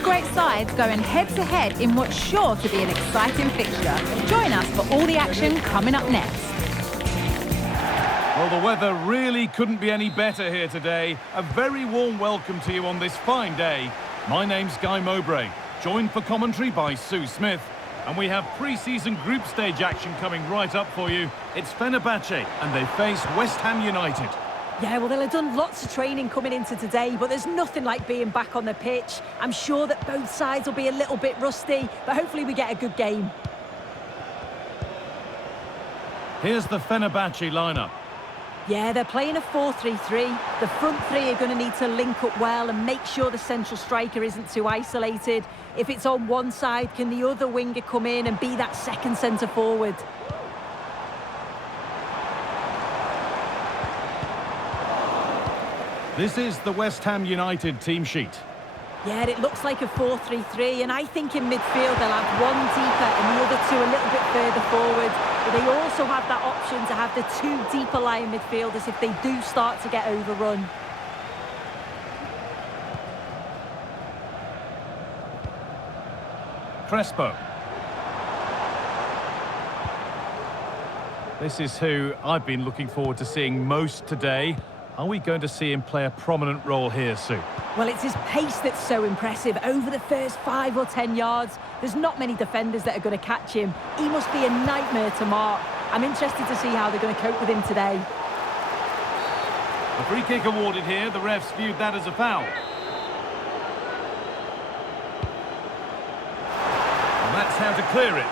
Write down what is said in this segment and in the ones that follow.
Two great sides going head-to-head in what's sure to be an exciting fixture. Join us for all the action coming up next. Well, the weather really couldn't be any better here today. A very warm welcome to you on this fine day. My name's Guy Mowbray, joined for commentary by Sue Smith. And we have pre-season group stage action coming right up for you. It's Fernerbahçe, and they face West Ham United. Yeah, well, they'll have done lots of training coming into today, but there's nothing like being back on the pitch. I'm sure that both sides will be a little bit rusty, but hopefully we get a good game. Here's the Fernerbahçe lineup. Yeah, they're playing a 4-3-3. The front three are going to need to link up well and make sure the central striker isn't too isolated. If it's on one side, can the other winger come in and be that second centre forward? This is the West Ham United team sheet. Yeah, it looks like a 4-3-3, and I think in midfield they'll have one deeper and the other two a little bit further forward. But they also have that option to have the two deeper lying midfielders if they do start to get overrun. Crespo. This is who I've been looking forward to seeing most today. Are we going to see him play a prominent role here, Sue? Well, it's his pace that's so impressive. Over the first 5 or 10 yards, there's not many defenders that are going to catch him. He must be a nightmare to mark. I'm interested to see how they're going to cope with him today. A free kick awarded here. The refs viewed that as a foul. And that's how to clear it.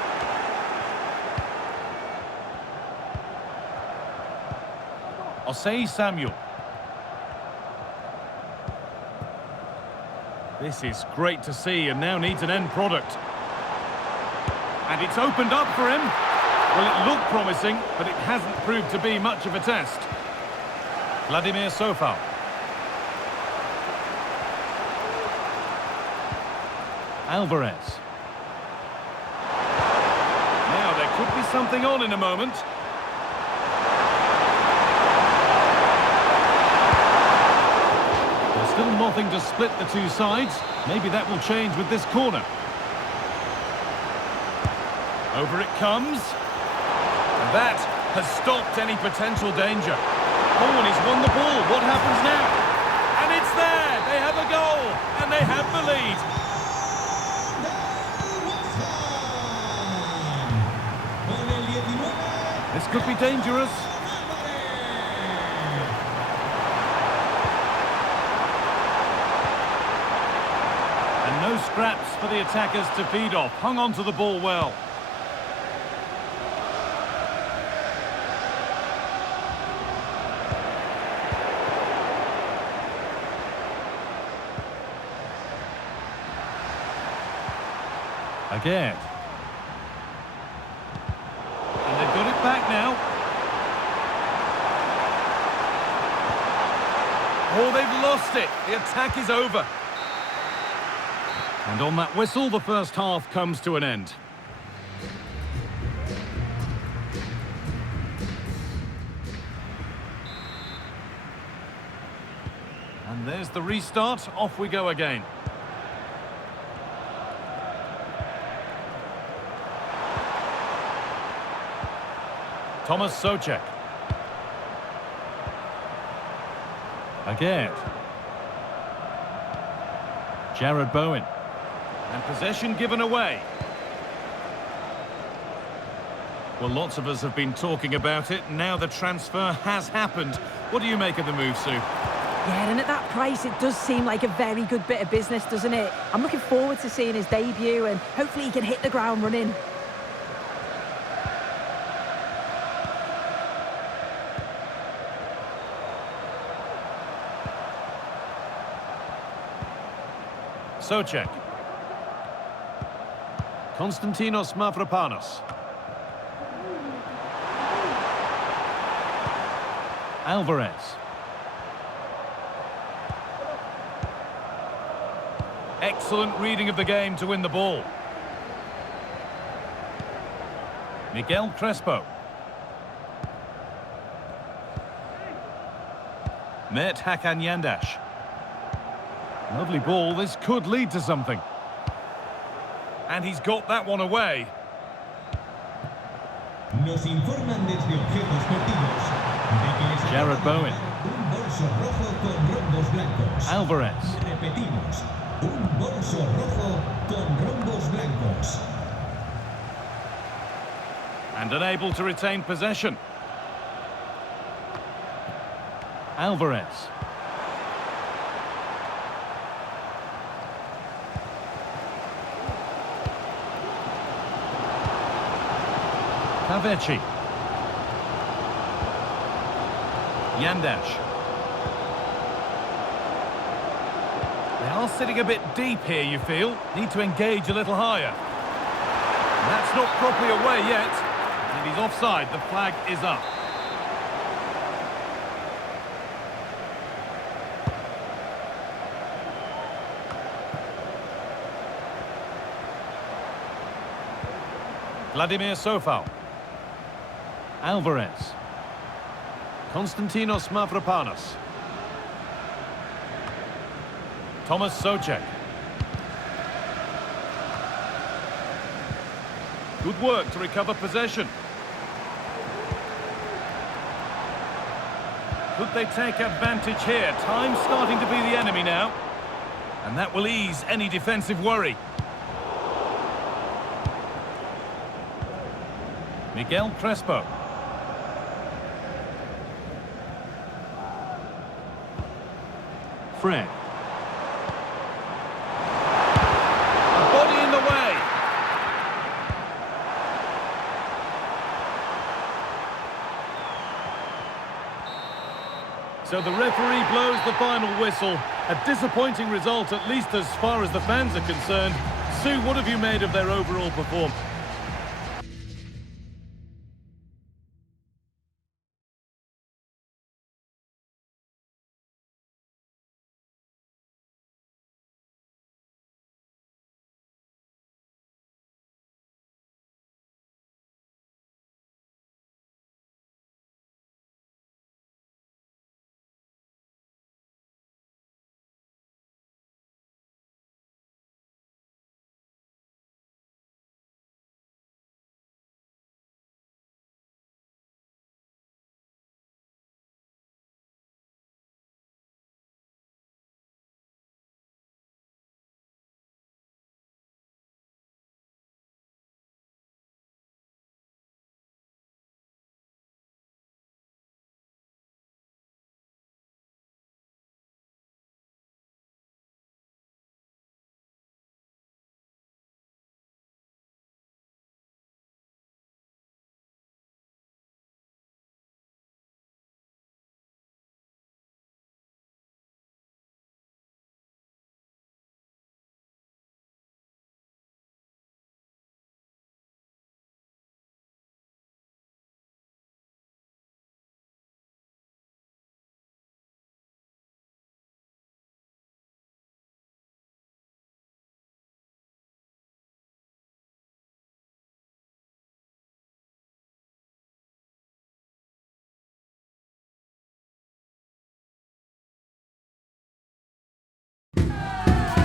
Osei Samuel. This is great to see and now needs an end product. And it's opened up for him. Well, it looked promising, but it hasn't proved to be much of a test. Vladimir Sofal. Alvarez. Now, there could be something on in a moment. Still nothing to split the two sides. Maybe that will change with this corner. Over it comes. And that has stopped any potential danger. Oh, and he's won the ball. What happens now? And it's there. They have a goal. And they have the lead. This could be dangerous. No scraps for the attackers to feed off. Hung on to the ball well. Again. And they've got it back now. Oh, they've lost it. The attack is over. And on that whistle, the first half comes to an end. And there's the restart. Off we go again. Thomas Souček. Again. Jared Bowen. And possession given away. Well, lots of us have been talking about it. Now the transfer has happened. What do you make of the move, Sue? Yeah, and at that price, it does seem like a very good bit of business, doesn't it? I'm looking forward to seeing his debut, and hopefully he can hit the ground running. Souček. Konstantinos Mavropanos. Alvarez. Excellent reading of the game to win the ball. Miguel Crespo. Mert Hakan Yandash. Lovely ball, this could lead to something. And he's got that one away. Nos informan desde objetos perdidos de que les Jared Bowen. un bolso rojo con rombos blancos. Alvarez. Repetimos, un bolso rojo con rombos blancos. And unable to retain possession. Alvarez. Tavechi. Yandash. They are sitting a bit deep here, you feel. Need to engage a little higher. That's not properly away yet. And he's offside. The flag is up. Vladimir Sofal. Alvarez. Konstantinos Mavropanos. Thomas Souček. Good work to recover possession. Could they take advantage here? Time's starting to be the enemy now. And that will ease any defensive worry. Miguel Crespo. Fred. A body in the way. So the referee blows the final whistle. A disappointing result, at least as far as the fans are concerned. Sue, what have you made of their overall performance?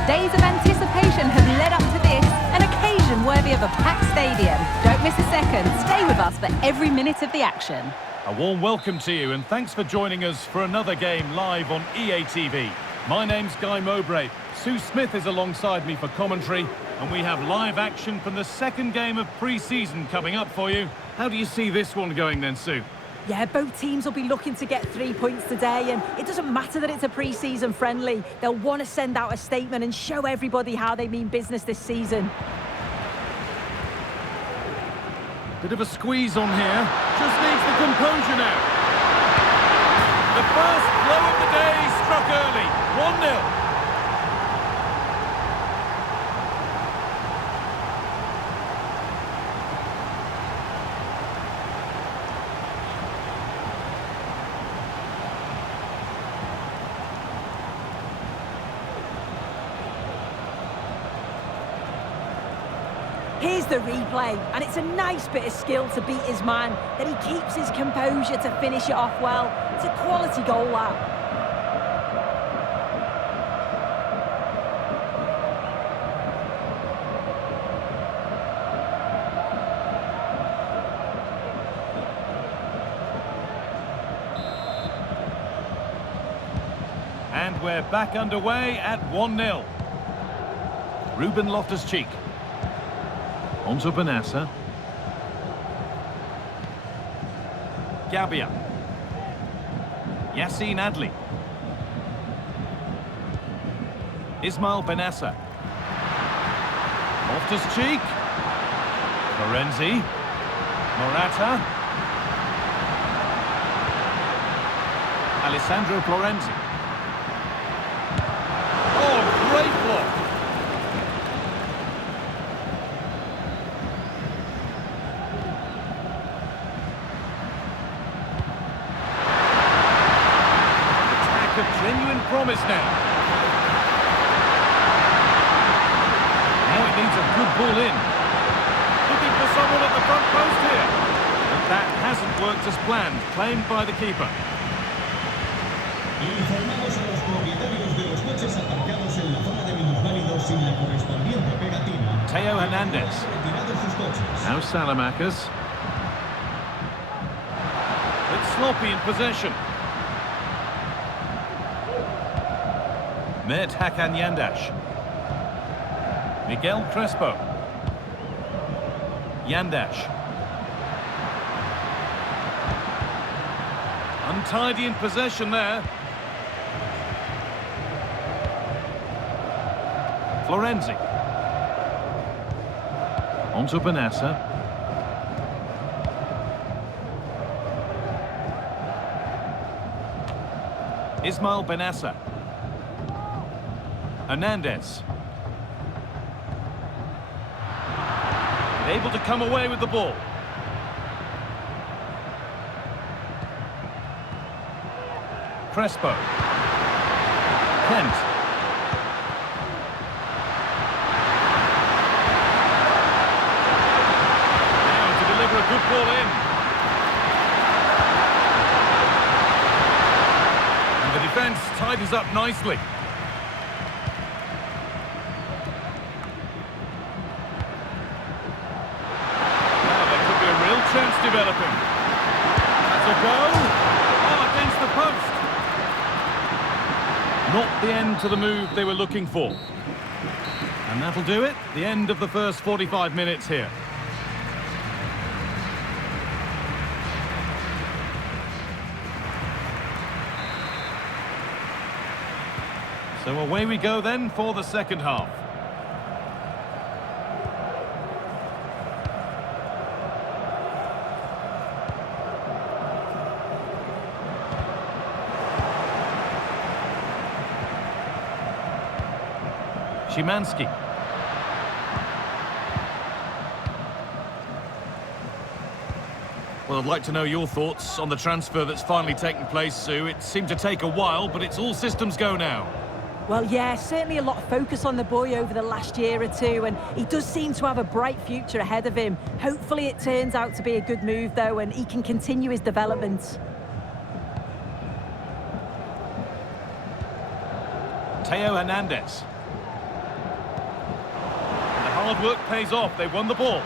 Days of anticipation have led up to this, an occasion worthy of a packed stadium. Don't miss a second. Stay with us for every minute of the action. A warm welcome to you and thanks for joining us for another game live on EA TV. My name's Guy Mowbray. Sue Smith is alongside me for commentary and we have live action from the second game of pre-season coming up for you. How do you see this one going then, Sue? Yeah, both teams will be looking to get 3 points today, and it doesn't matter that it's a pre-season friendly. They'll want to send out a statement and show everybody how they mean business this season. Bit of a squeeze on here. Just needs the composure now. The first blow of the day struck early. 1-0. Here's the replay, and it's a nice bit of skill to beat his man, that he keeps his composure to finish it off well. It's a quality goal, that. And we're back underway at 1-0. Ruben Loftus-Cheek. Onto Benassa. Gabia. Yassine Adli. Ismail Benassa. Loftus-Cheek. Florenzi. Morata. Alessandro Florenzi. Oh, great block. Attack of genuine promise now. Now it needs a good ball in. Looking for someone at the front post here. But that hasn't worked as planned. Claimed by the keeper. Informamos a los propietarios de los coches aparcados en la zona de minusválidos sin la correspondiente pegatina. Theo Hernandez. Retirados sus coches. Now Salamakers. It's sloppy in possession. Mert Hakan Yandash. Miguel Crespo. Yandash. Untidy in possession there. Florenzi. Onto Benassa. Ismail Benassa. Hernandez. Able to come away with the ball. Crespo. Kent. Now to deliver a good ball in. And the defence tidies up nicely. Now there could be a real chance developing. That's a goal. Oh, against the post. Not the end to the move they were looking for. And that'll do it. The end of the first 45 minutes here. So away we go then for the second half. Szymanski. Well, I'd like to know your thoughts on the transfer that's finally taken place, Sue. It seemed to take a while, but it's all systems go now. Well, yeah, certainly a lot of focus on the boy over the last year or two, and he does seem to have a bright future ahead of him. Hopefully it turns out to be a good move, though, and he can continue his development. Theo Hernandez. Hard work pays off. They won the ball.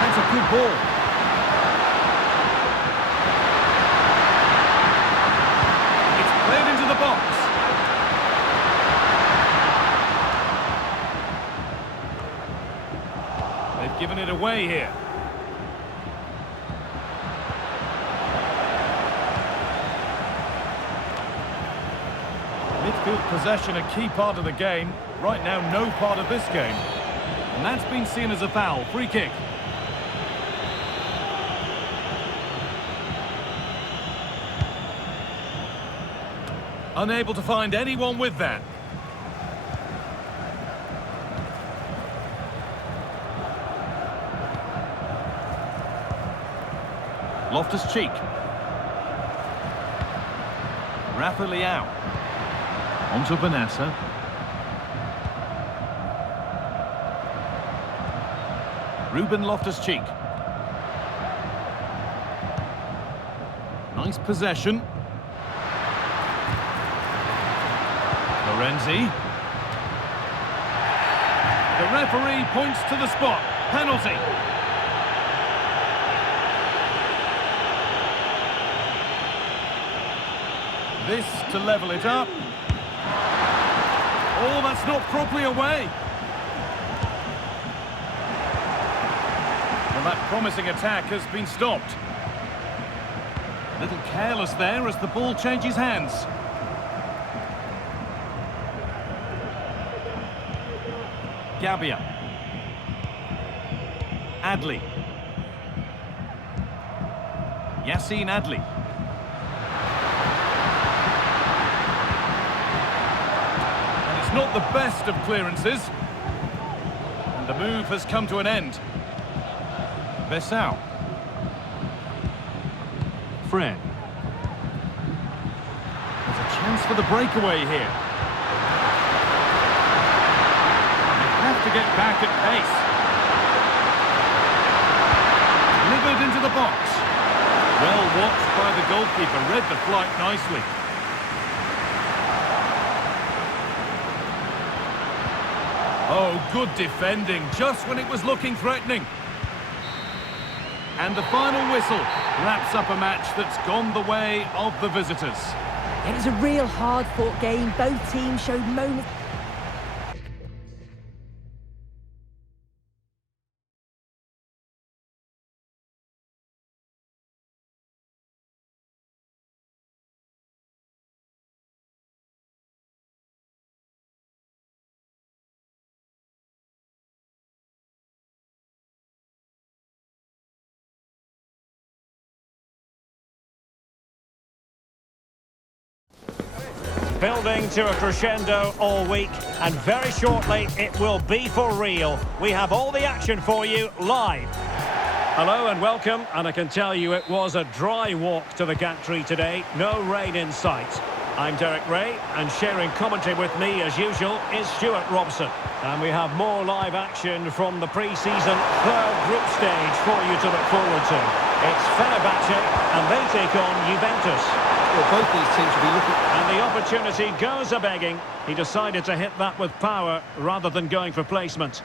That's a good ball. It's played into the box. They've given it away here. Midfield possession, a key part of the game. Right now, no part of this game. And that's been seen as a foul. Free kick. Unable to find anyone with that. Loftus-Cheek. Rafa Leao. Onto Benassa. Ruben Loftus-Cheek. Nice possession. Florenzi. The referee points to the spot. Penalty. This to level it up. Oh, that's not properly away. Well, that promising attack has been stopped. A little careless there as the ball changes hands. Gabia. Adli. Yassine Adli. And it's not the best of clearances. And the move has come to an end. Bessau. Fred. There's a chance for the breakaway here. They have to get back at pace. Delivered into the box. Well watched by the goalkeeper, read the flight nicely. Oh, good defending, just when it was looking threatening. And the final whistle wraps up a match that's gone the way of the visitors. It was a real hard-fought game. Both teams showed moments. Building to a crescendo all week, and very shortly it will be for real. We have all the action for you live. Hello and welcome, and I can tell you it was a dry walk to the gantry today, no rain in sight. I'm Derek Ray, and sharing commentary with me as usual is Stuart Robson. And we have more live action from the pre-season third group stage for you to look forward to. It's Fernerbahçe, and they take on Juventus. Well, both these teams will be looking... And the opportunity goes a-begging. He decided to hit that with power rather than going for placement.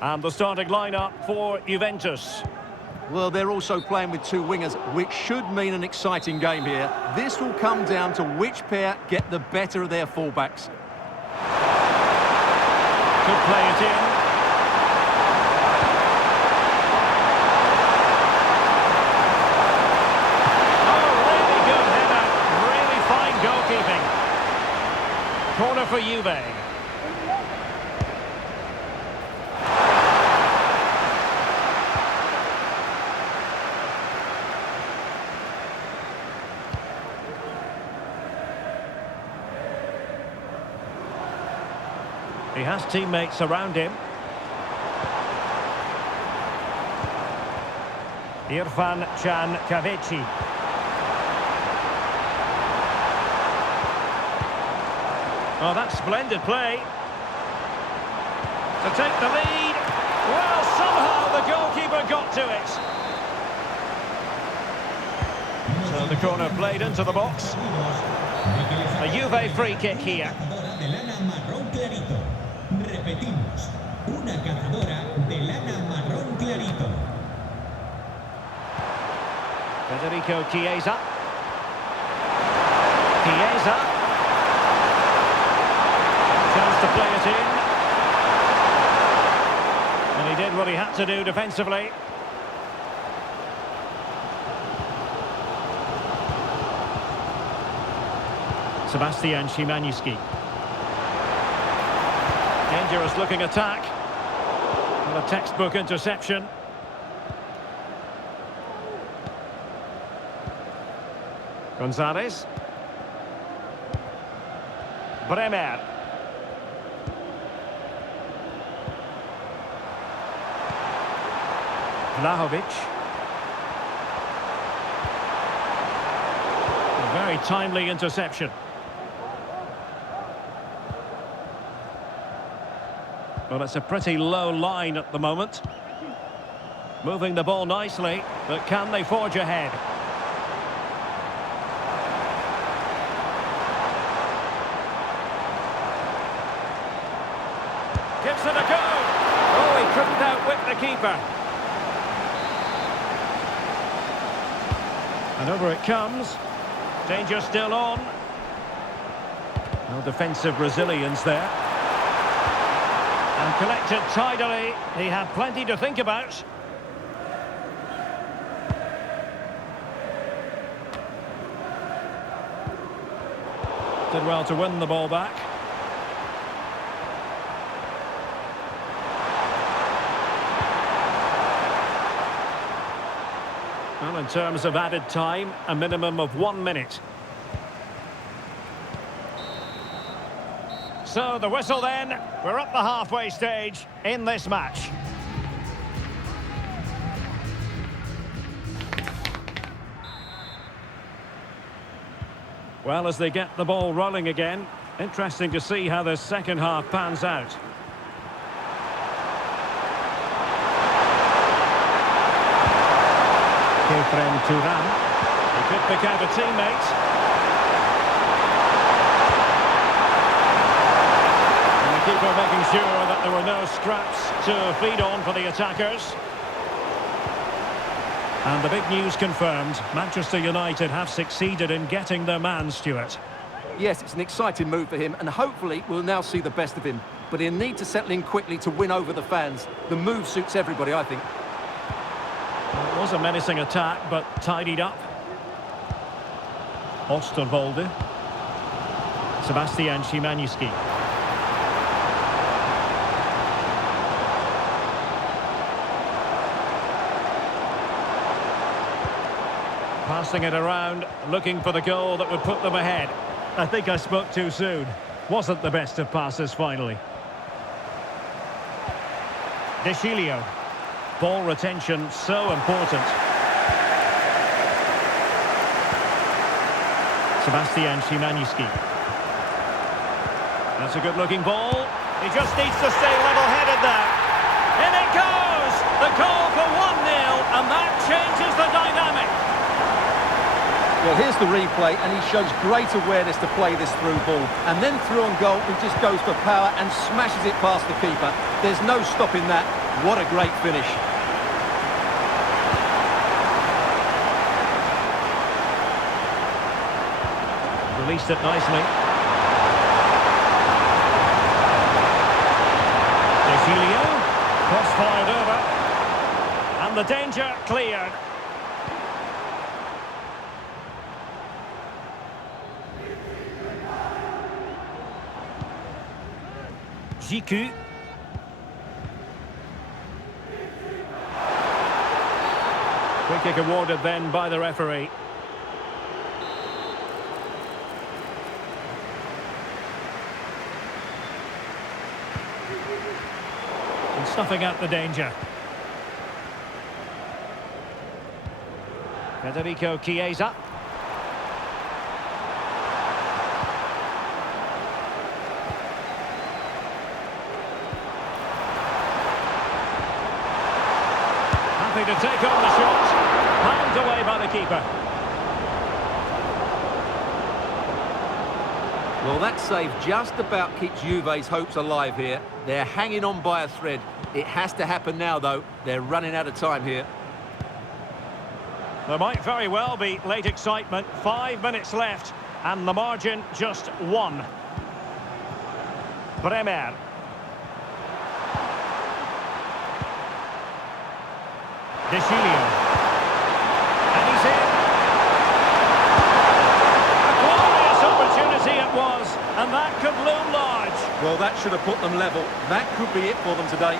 And the starting lineup for Juventus. Well, they're also playing with two wingers, which should mean an exciting game here. This will come down to which pair get the better of their fullbacks. Could play it in. Corner for Juve. He has teammates around him. Irfan Can Kavici. Oh, that's splendid play. To take the lead. Well, somehow the goalkeeper got to it. So the corner played into the box. A Juve free kick here. Federico Chiesa. Chiesa. Chance to play it in. And he did what he had to do defensively. Sebastian Szymanski. Dangerous looking attack. And a textbook interception. Gonzalez. Bremer. Vlahovic. A very timely interception. Well, it's a pretty low line at the moment. Moving the ball nicely, but can they forge ahead? Gives it a go! Oh, he couldn't outwit the keeper. And over it comes. Danger still on. No defensive resilience there. And collected tidily. He had plenty to think about. Did well to win the ball back. Well, in terms of added time, a minimum of 1 minute. So the whistle then, we're up the halfway stage in this match. Well, as they get the ball rolling again, interesting to see how the second half pans out. Turan. He could pick out a teammate. And the keeper making sure that there were no scraps to feed on for the attackers. And the big news confirmed, Manchester United have succeeded in getting their man, Stuart. Yes, it's an exciting move for him, and hopefully we'll now see the best of him. But he'll need to settle in quickly to win over the fans. The move suits everybody, I think. It was a menacing attack, but tidied up. Osterwolde. Sebastian Szymański. Passing it around, looking for the goal that would put them ahead. I think I spoke too soon. Wasn't the best of passes finally. De Chilio. Ball retention so important. Sebastian Szymański. That's a good-looking ball. He just needs to stay level-headed there. In it goes! The goal for 1-0, and that changes the dynamic. Well, here's the replay, and he shows great awareness to play this through ball. And then through on goal, he just goes for power and smashes it past the keeper. There's no stopping that. What a great finish. Released it nicely. De Chilio. Cross fired over. And the danger cleared. Jiku. Free kick awarded then by the referee. And snuffing out the danger. Federico Chiesa. Happy to take on the shot. Palmed away by the keeper. Well, that save just about keeps Juve's hopes alive here. They're hanging on by a thread. It has to happen now, though. They're running out of time here. There might very well be late excitement. 5 minutes left, and the margin just 1. Bremer. De Chilio. And he's in. A glorious opportunity it was, and that could loom large. Well, that should have put them level. That could be it for them today.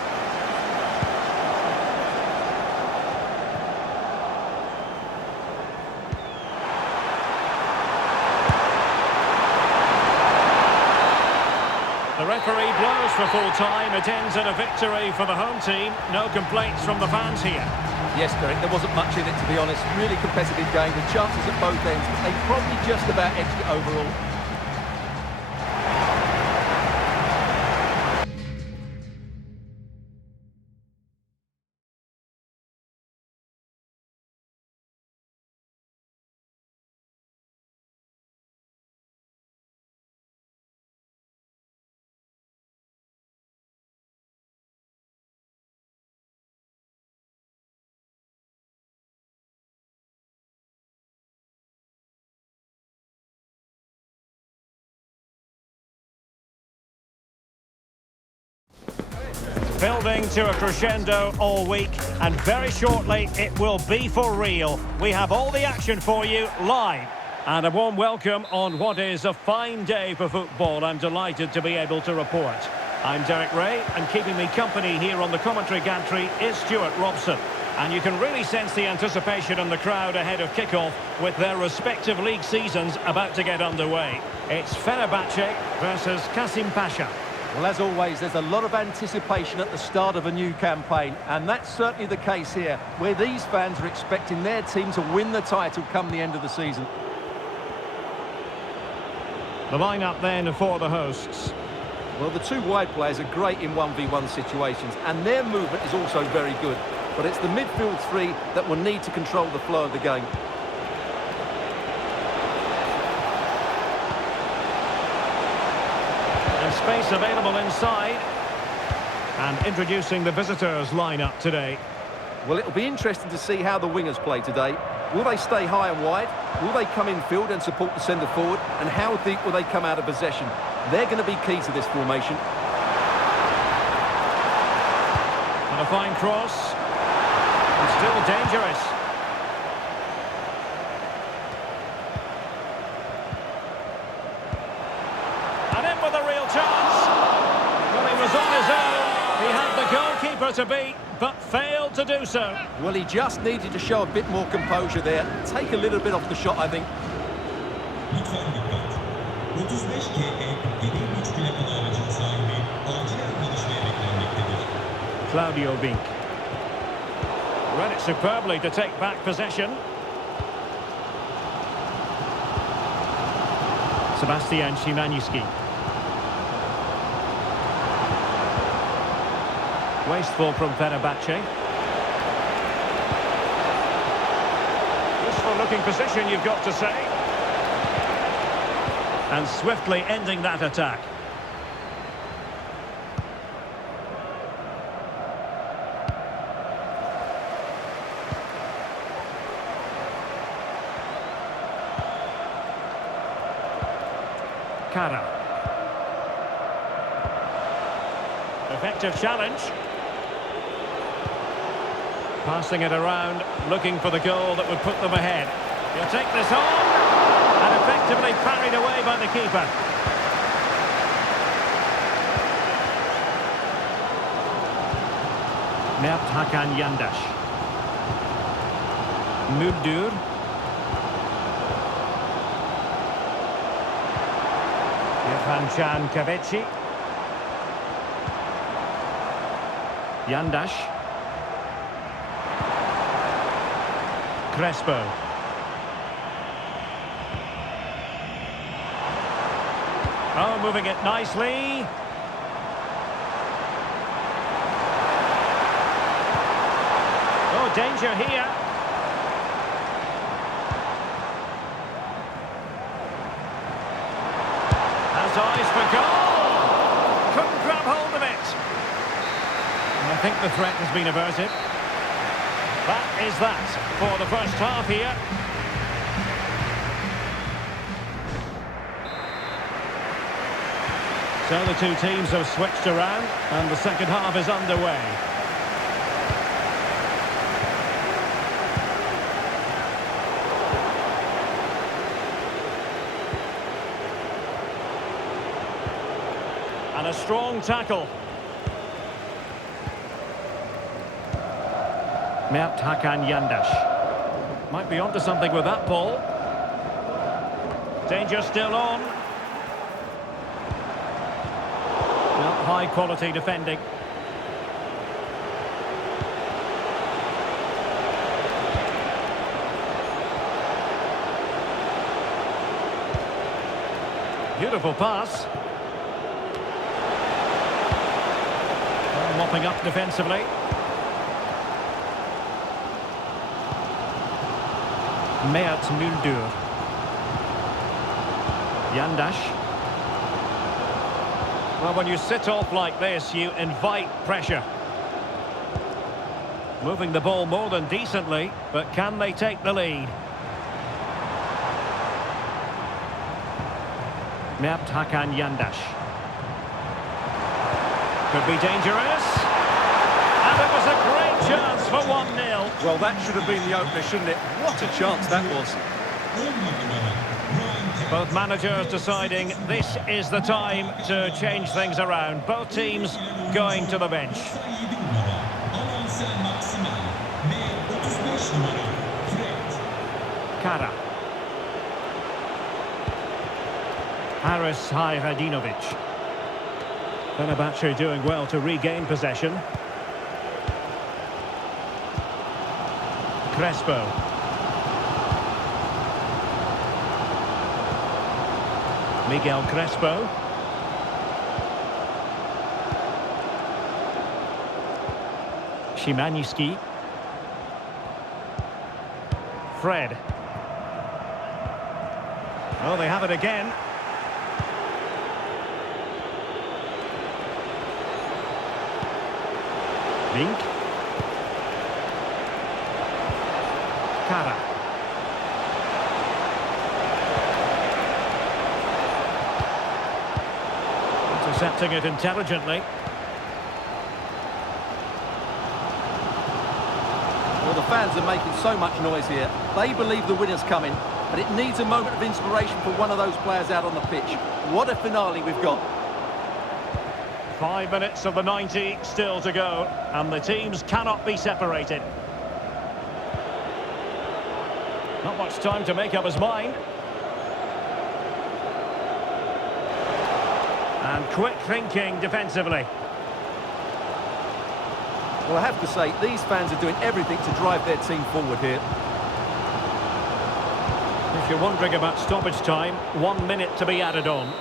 The referee blows for full time. It ends in a victory for the home team. No complaints from the fans here. Yes, Derek, there wasn't much in it, to be honest. Really competitive game with chances at both ends, but they probably just about edged it overall. Building to a crescendo all week, and very shortly it will be for real. We have all the action for you live. And a warm welcome on what is a fine day for football. I'm delighted to be able to report. I'm Derek Ray, and keeping me company here on the commentary gantry is Stuart Robson. And you can really sense the anticipation in the crowd ahead of kickoff with their respective league seasons about to get underway. It's Fenerbahçe versus Kasim Pasha. Well, as always, there's a lot of anticipation at the start of a new campaign, and that's certainly the case here, where these fans are expecting their team to win the title come the end of the season. The lineup then for the hosts. Well, the two wide players are great in 1v1 situations, and their movement is also very good. But it's the midfield three that will need to control the flow of the game. And space available inside. And introducing the visitors lineup today. Well, it'll be interesting to see how the wingers play today. Will they stay high and wide? Will they come in field and support the centre forward? And how deep will they come out of possession? They're going to be key to this formation. And a fine cross. And still dangerous. And in with a real chance. Well, he was on his own. He had the goalkeeper to beat, but failed to do so. Well, he just needed to show a bit more composure there. Take a little bit off the shot, I think. Lütfen dikkat. 35 KE geri güç plakalı aracın sahibi acilen çalışmaya beklenmektedir. Claudio Bink. Read it superbly to take back possession. Sebastian Szymanski. Wasteful from Fernerbahçe. Useful looking position, you've got to say. And swiftly ending that attack. Kara. Effective challenge. Passing it around, looking for the goal that would put them ahead. He'll take this on, and effectively parried away by the keeper. Mert Hakan Yandaş. Müldür. İrfan Can Kahveci. Yandaş. Crespo. Oh, moving it nicely. Oh, danger here. Has eyes for goal. Couldn't grab hold of it. And I think the threat has been averted. That is that for the first half here. So the two teams have switched around and the second half is underway. And a strong tackle. Mert Hakan Yandaş. Might be onto something with that ball. Danger still on. Well, high quality defending. Beautiful pass. Mopping up defensively. Mert Müldür. Yandaş. Well, when you sit off like this, you invite pressure. Moving the ball more than decently, but can they take the lead? Mert Hakan Yandaş. Could be dangerous. And it was a great chance for 1-0. Well, that should have been the opener, shouldn't it? What a chance that was. Both managers deciding this is the time to change things around. Both teams going to the bench. Kara. Haris Hayradinovic. Fenerbahçe doing well to regain possession. Crespo. Miguel Crespo. Szymański. Fred. Oh, they have it again. Link. Kara. Intercepting it intelligently. Well, the fans are making so much noise here. They believe the winner's coming, but it needs a moment of inspiration for one of those players out on the pitch. What a finale we've got. 5 minutes of the 90 still to go, and the teams cannot be separated. Not much time to make up his mind. And quick thinking defensively. Well, I have to say, these fans are doing everything to drive their team forward here. If you're wondering about stoppage time, 1 minute to be added on.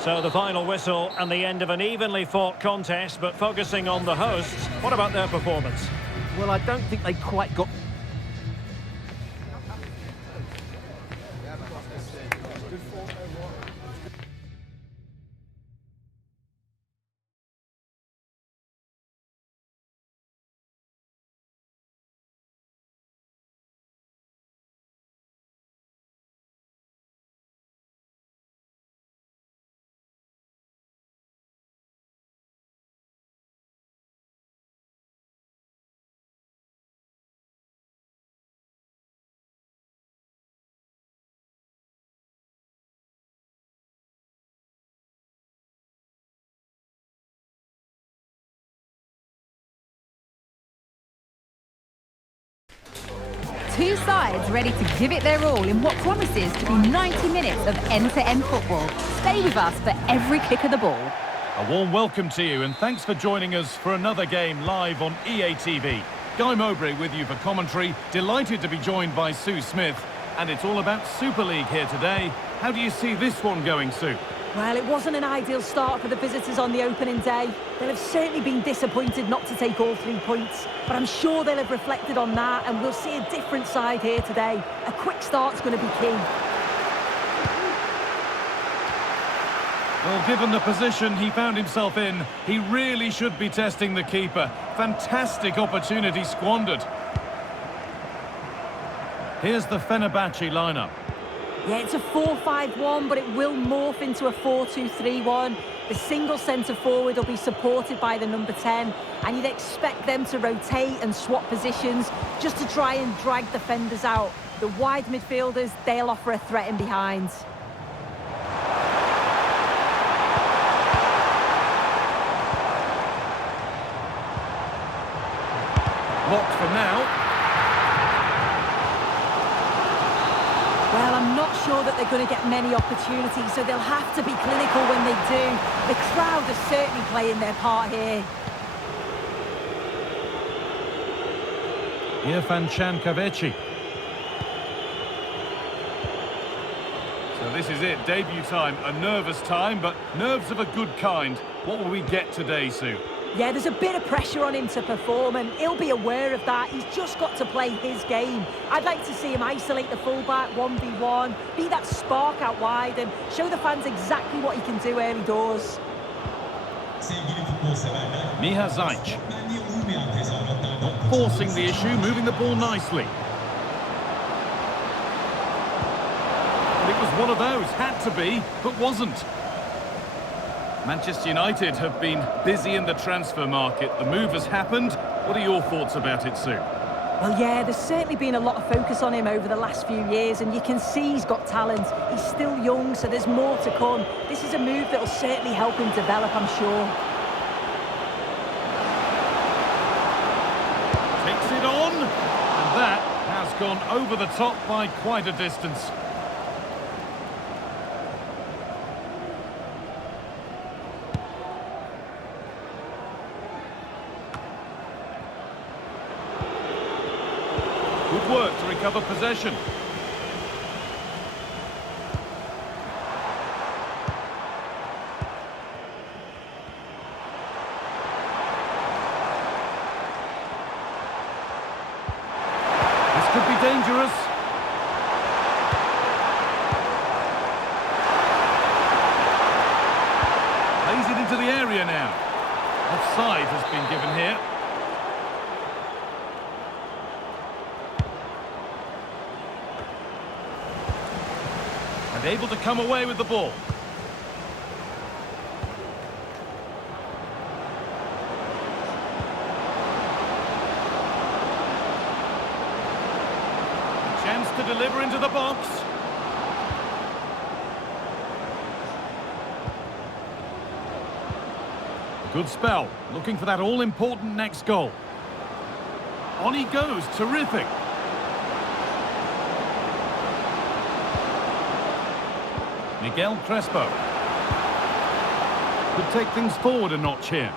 So the final whistle and the end of an evenly fought contest, but focusing on the hosts, what about their performance? Well, I don't think they quite got... Two sides ready to give it their all in what promises to be 90 minutes of end-to-end football. Stay with us for every kick of the ball. A warm welcome to you and thanks for joining us for another game live on EA TV. Guy Mowbray with you for commentary, delighted to be joined by Sue Smith. And it's all about Super League here today. How do you see this one going, Sue? Well, it wasn't an ideal start for the visitors on the opening day. They'll have certainly been disappointed not to take all 3 points, but I'm sure they'll have reflected on that and we'll see a different side here today. A quick start's going to be key. Well, given the position he found himself in, he really should be testing the keeper. Fantastic opportunity squandered. Here's the Fenerbahçe lineup. Yeah, it's a 4-5-1, but it will morph into a 4-2-3-1. The single centre-forward will be supported by the number 10, and you'd expect them to rotate and swap positions just to try and drag defenders out. The wide midfielders, they'll offer a threat in behind. Blocked for now. Well, I'm not sure that they're going to get many opportunities, so they'll have to be clinical when they do. The crowd are certainly playing their part here. Irfan Can Kahveci. So this is it, debut time. A nervous time, but nerves of a good kind. What will we get today, Sue? Yeah, there's a bit of pressure on him to perform, and he'll be aware of that. He's just got to play his game. I'd like to see him isolate the fullback, 1v1, be that spark out wide, and show the fans exactly what he can do early doors. Miha Zajc. Not forcing the issue, moving the ball nicely. But it was one of those, had to be, but wasn't. Manchester United have been busy in the transfer market. The move has happened. What are your thoughts about it, Sue? Well, yeah, there's certainly been a lot of focus on him over the last few years, and you can see he's got talent. He's still young, so there's more to come. This is a move that will certainly help him develop, I'm sure. Takes it on, and that has gone over the top by quite a distance. Good work to recover possession. This could be dangerous. Plays it into the area now. Offside has been given here. And able to come away with the ball. Chance to deliver into the box. Good spell, looking for that all-important next goal. On he goes, terrific. Miguel Crespo. Could take things forward a notch here.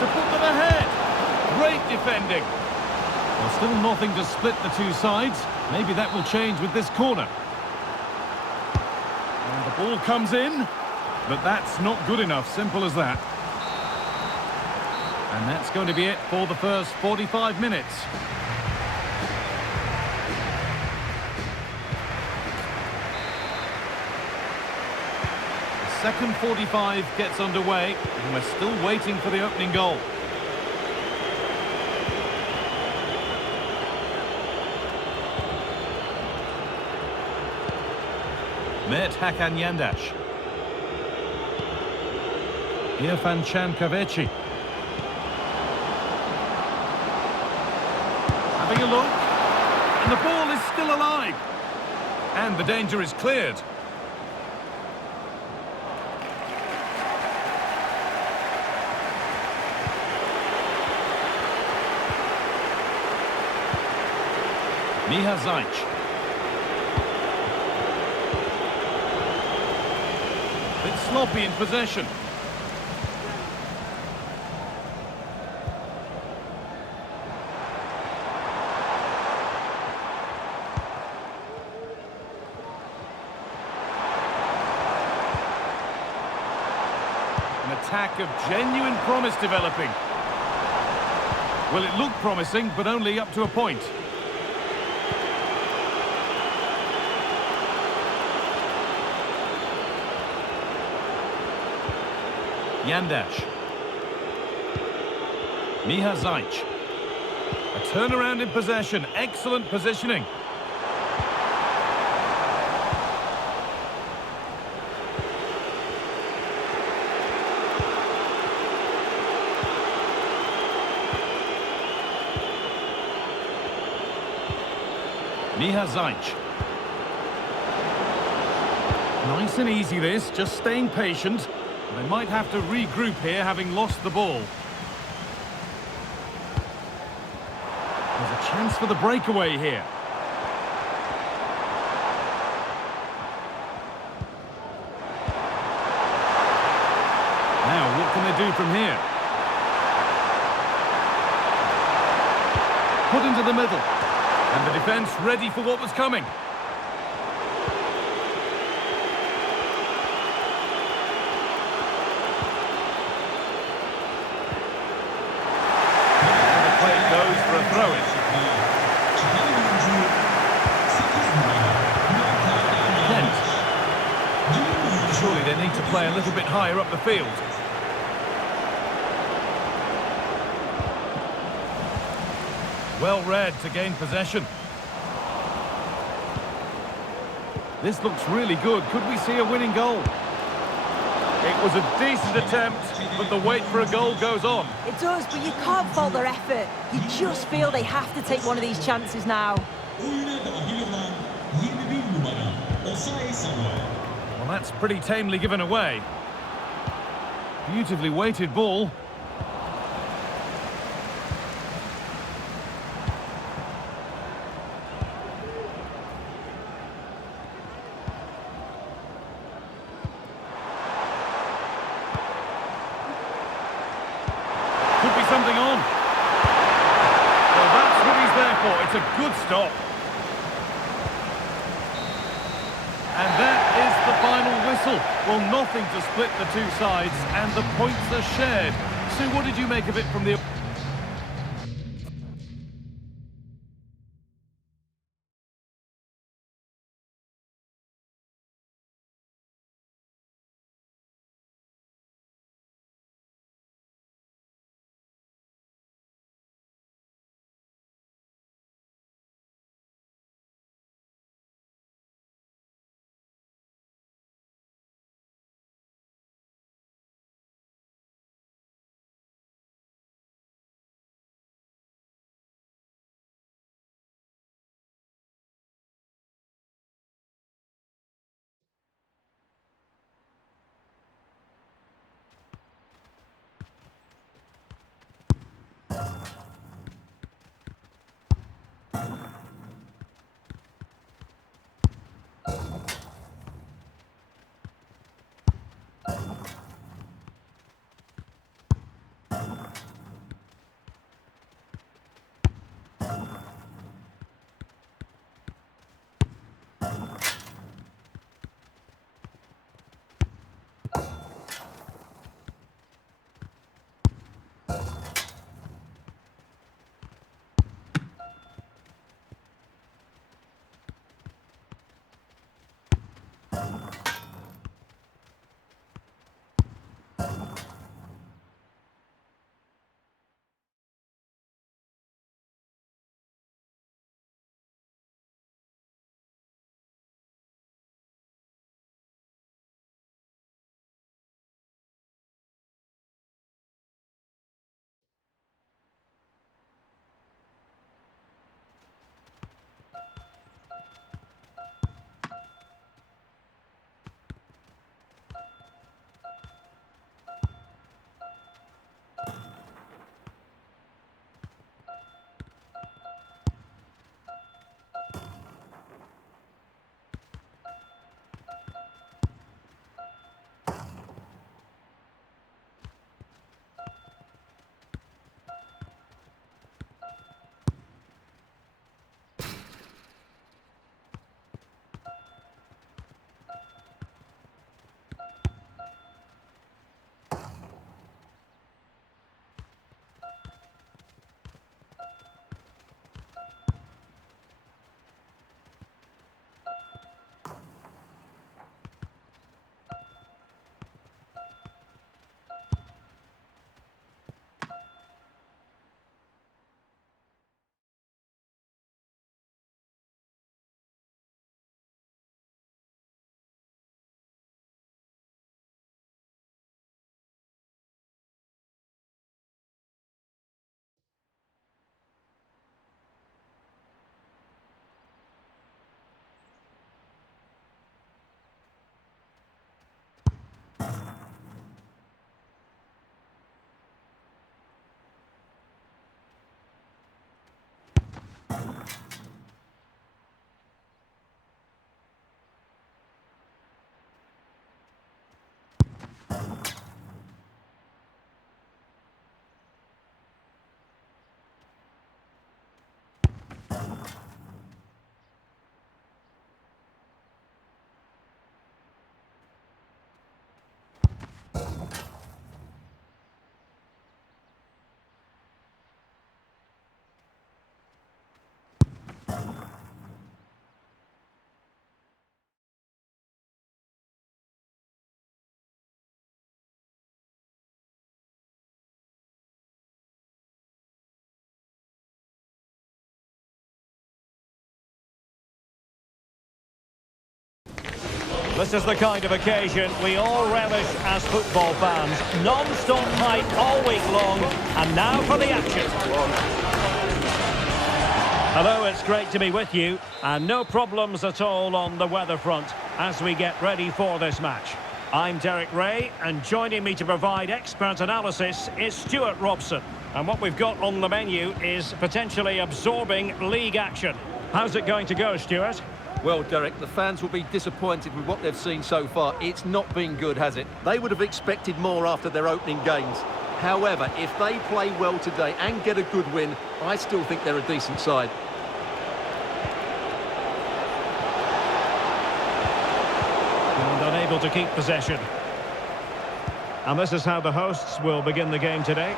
To put them ahead. Great defending. Well, still nothing to split the two sides. Maybe that will change with this corner. And the ball comes in, but that's not good enough. Simple as that. And that's going to be it for the first 45 minutes. The second 45 gets underway, and we're still waiting for the opening goal. Mert Hakan Yandash. Irfan Can Kahveci. Having a look. And the ball is still alive. And the danger is cleared. Miha Zajc. Bit sloppy in possession. An attack of genuine promise developing. Well, it looked promising, but only up to a point. Yandash. Miha Zajc. A turnaround in possession. Excellent positioning. Miha Zajc. Nice and easy this, just staying patient. They might have to regroup here, having lost the ball. There's a chance for the breakaway here. Now, what can they do from here? Put into the middle. And the defence ready for what was coming. Surely they need to play a little bit higher up the field. Well read to gain possession. This looks really good. Could we see a winning goal? It was a decent attempt, but the wait for a goal goes on. It does, but you can't fault their effort. You just feel they have to take one of these chances now. Oyuna dahil olan 21 numara Osayi Samuel. Well, that's pretty tamely given away. Beautifully weighted ball. Could be something on. Well, that's what he's there for. It's a good stop. And that is the final whistle. Well, nothing to split the two sides, and the points are shared. So what did you make of it from the... This is the kind of occasion we all relish as football fans. Non-stop hype all week long, and now for the action. Hello, it's great to be with you, and no problems at all on the weather front as we get ready for this match. I'm Derek Ray, and joining me to provide expert analysis is Stuart Robson. And what we've got on the menu is potentially absorbing league action. How's it going to go, Stuart? Well, Derek, the fans will be disappointed with what they've seen so far. It's not been good, has it? They would have expected more after their opening games. However, if they play well today and get a good win, I still think they're a decent side. And unable to keep possession. And this is how the hosts will begin the game today.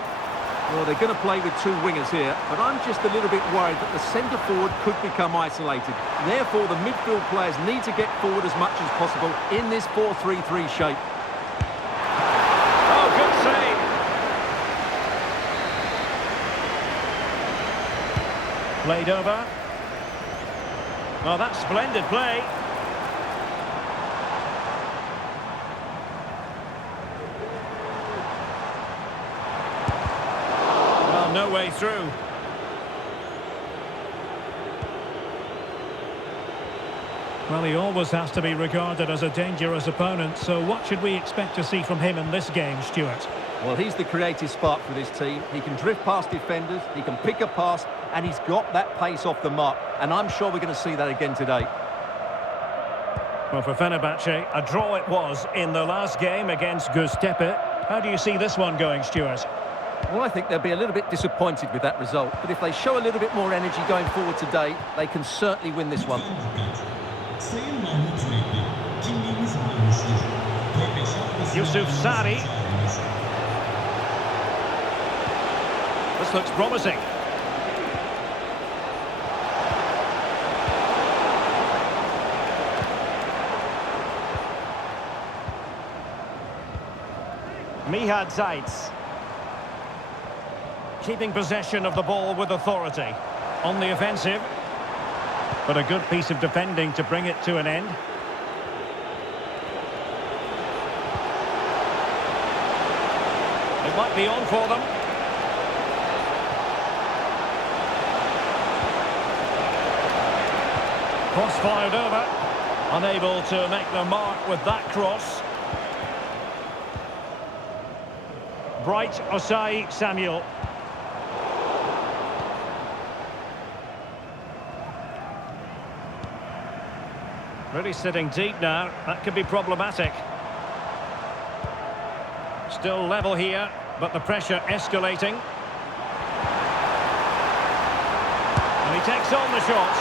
Well, they're going to play with two wingers here, but I'm just a little bit worried that the centre-forward could become isolated. Therefore, the midfield players need to get forward as much as possible in this 4-3-3 shape. Oh, good save. Played over. Oh, that's splendid play. No way through. Well, he always has to be regarded as a dangerous opponent, so what should we expect to see from him in this game, Stuart? Well, he's the creative spark for this team. He can drift past defenders, he can pick a pass, and he's got that pace off the mark. And I'm sure we're going to see that again today. Well, for Fernerbahçe, a draw it was in the last game against Göztepe. How do you see this one going, Stuart? Well, I think they'll be a little bit disappointed with that result. But if they show a little bit more energy going forward today, they can certainly win this one. Yusuf Sari. This looks promising. Mihad Zaitz. Keeping possession of the ball with authority. On the offensive. But a good piece of defending to bring it to an end. It might be on for them. Cross fired over. Unable to make the mark with that cross. Bright Osai Samuel. Really sitting deep now. That could be problematic. Still level here, but the pressure escalating. And he takes on the shot.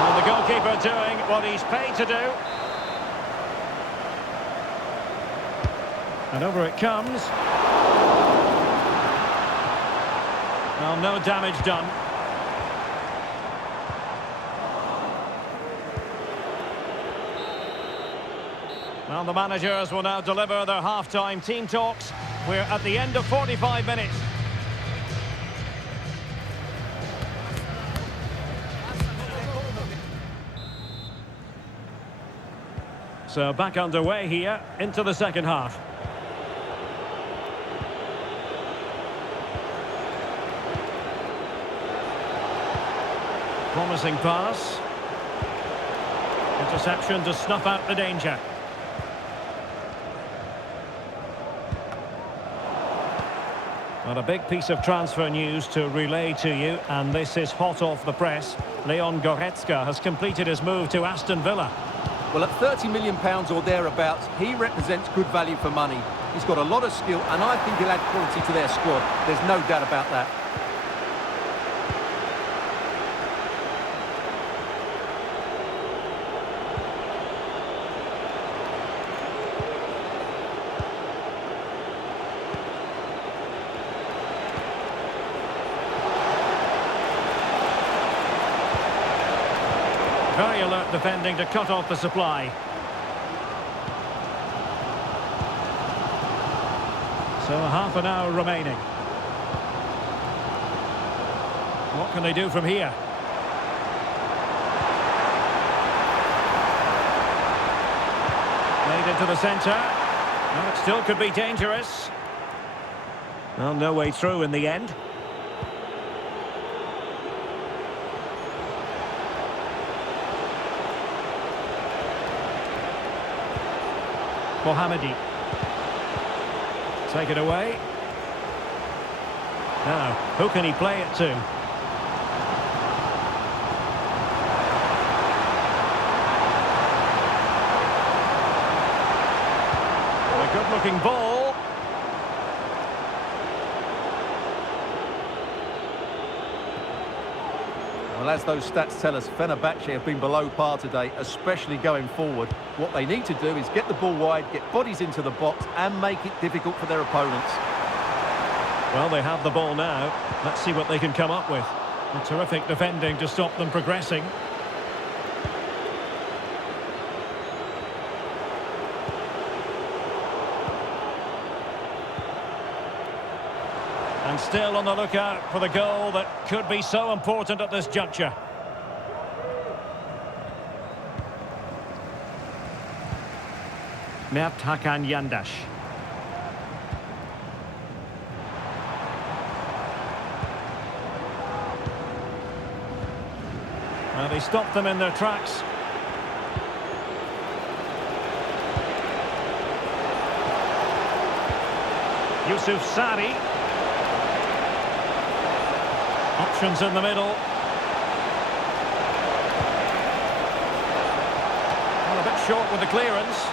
And the goalkeeper doing what he's paid to do. And over it comes. Well, no damage done. Well, the managers will now deliver their half-time team talks. We're at the end of 45 minutes. So back underway here into the second half. Promising pass. Interception to snuff out the danger. Well, a big piece of transfer news to relay to you, and this is hot off the press. Leon Goretzka has completed his move to Aston Villa. Well, at £30 million or thereabouts, he represents good value for money. He's got a lot of skill, and I think he'll add quality to their squad. There's no doubt about that. Very alert defending to cut off the supply. So half an hour remaining. What can they do from here? into the centre. Well, it still could be dangerous. Well, no way through in the end. Mohamedi. Take it away. Now, who can he play it to? A good-looking ball. Well, as those stats tell us, Fenerbahçe have been below par today, especially going forward. What they need to do is get the ball wide, get bodies into the box and make it difficult for their opponents. Well, they have the ball now. Let's see what they can come up with. A terrific defending to stop them progressing. And still on the lookout for the goal that could be so important at this juncture. Mert Hakan Yandaş. Well, they stopped them in their tracks. Yusuf Sari. Options in the middle. Well, a bit short with the clearance.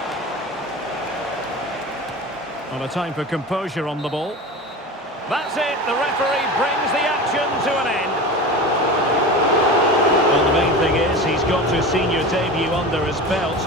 Well, a time for composure on the ball. That's it. The referee brings the action to an end. Well, the main thing is he's got his senior debut under his belt.